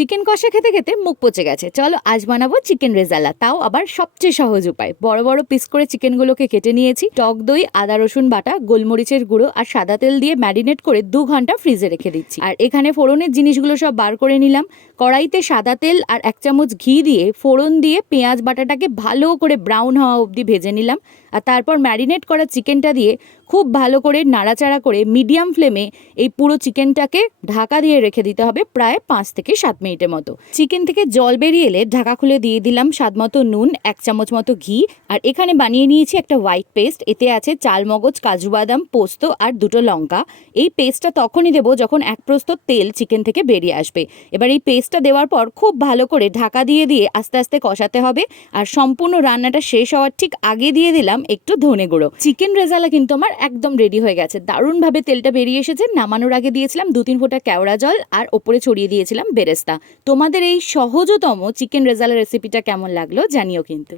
Chicken কষা খেতে খেতে মুখ পচে গেছে, চলো আজ বানাবো চিকেন রেজালা, তাও আবার সবচেয়ে সহজ উপায়। বড় বড় পিস করে চিকেনগুলোকে কেটে নিয়েছি। টক দই, আদা রসুন বাটা, গোলমরিচের গুঁড়ো আর সাদা তেল দিয়ে ম্যারিনেট করে 2 ঘন্টা ফ্রিজে রেখে দিচ্ছি। আর এখানে ফোড়নের জিনিসগুলো সব বার করে নিলাম। কড়াইতে সাদা তেল আর 1 চামচ ঘি দিয়ে ফোড়ন দিয়ে পেঁয়াজ বাটাটাকে ভালো করে ব্রাউন হওয়া অবধি ভেজে নিলাম। আর তারপর ম্যারিনেট করা চিকেনটা দিয়ে খুব ভালো করে নাড়াচাড়া করে মিডিয়াম ফ্লেমে এই পুরো চিকেনটাকে ঢাকা দিয়ে রেখে দিতে হবে প্রায় 5 থেকে 7 মিনিটের মতো। চিকেন থেকে জল বেরিয়ে এলে ঢাকা খুলে দিয়ে দিলাম স্বাদ মতো নুন, 1 চামচ মতো ঘি। আর এখানে বানিয়ে নিয়েছি একটা হোয়াইট পেস্ট। এতে আছে চালমগজ, কাজু বাদাম, পোস্ত আর 2টো লঙ্কা। এই পেস্টটা তখনই দেবো যখন 1 প্রস্ত তেল চিকেন থেকে বেরিয়ে আসবে। এবার এই পেস্টটা দেওয়ার পর খুব ভালো করে ঢাকা দিয়ে দিয়ে আস্তে আস্তে কষাতে হবে। আর সম্পূর্ণ রান্নাটা শেষ হওয়ার ঠিক আগে দিয়ে দিলাম একটু ধনে গুঁড়ো। চিকেন রেজালা কিন্তু আমার একদম রেডি হয়ে গেছে। দারুণভাবে তেলটা বেরিয়ে এসেছে। নামানোর আগে দিয়েছিলাম 2-3 ফোঁটা কেওড়া জল আর ওপরে ছড়িয়ে দিয়েছিলাম বেরেস্তা। তোমাদের এই সহজতম চিকেন রেজালা রেসিপিটা কেমন লাগলো জানিও কিন্তু।